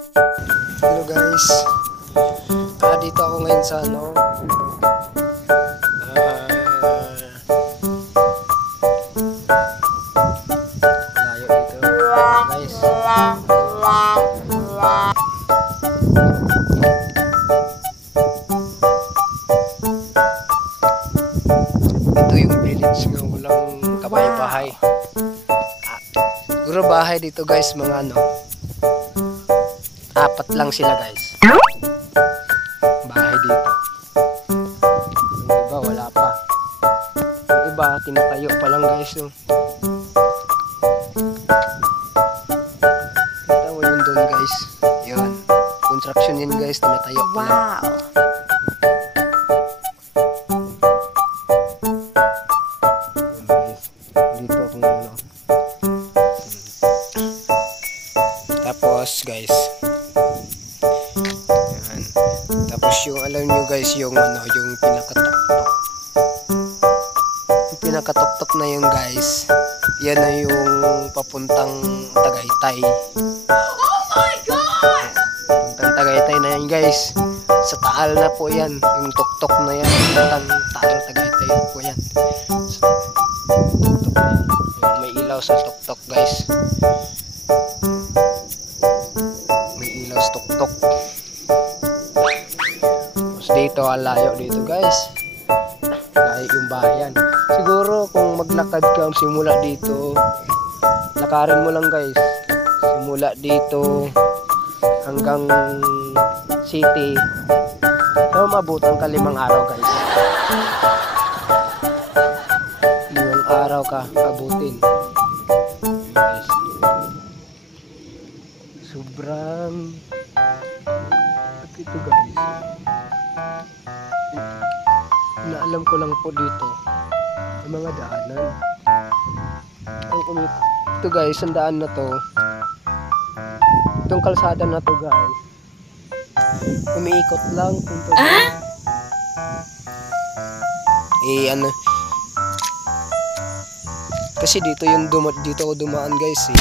Hello guys, dito ako ngayon sa layo dito guys. Ito yung village nga walang kabay-bahay. Siguro bahay dito guys, mga apat lang sila guys. Bahay dito. Yung iba wala pa. Yung iba tinatayo pa lang guys. Kita mo yun doon guys. Yun. Construction yun guys. Tinatayo pa lang. Wow. Yun, guys. Dito akong Tapos guys. Yan. Tapos yung alam nyo guys yung yung pinakatok-tok. Yung pinakatok-tok na yun guys. Yan na yung papuntang Tagaytay. Oh my God! Papuntang Tagaytay na yan guys. Sa Taal na po yan. Yung tok-tok na yan. Papuntang Taal, Tagaytay na po yan. So, tok-tok na. Yung may ilaw sa tok-tok guys. Tok-tok. Tapos dito, layo dito guys. Layo yung bayan. Siguro kung maglakad ka simula dito, lakarin mo lang guys. Simula dito hanggang city. So mabutan ka 5 araw guys. 5 araw ka abutin. Guys. Sobrang ito guys, naalam ko lang po dito ang mga daanan. Ito guys, ang daan na to, itong kalsada na to guys, umiikot lang kung to kasi dito yung dito ako dumaan guys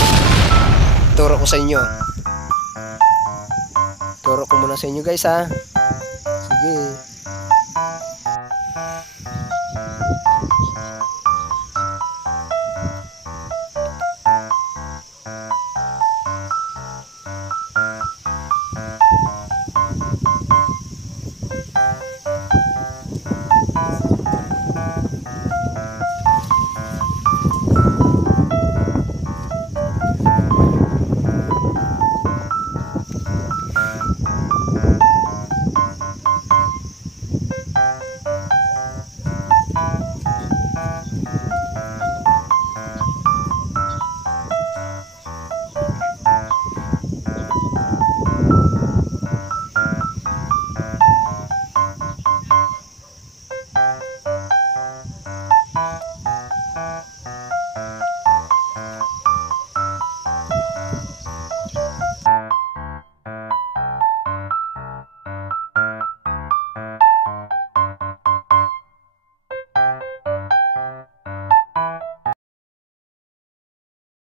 turo ko sa inyo. Turo ko muna sa inyo guys ha. Sige.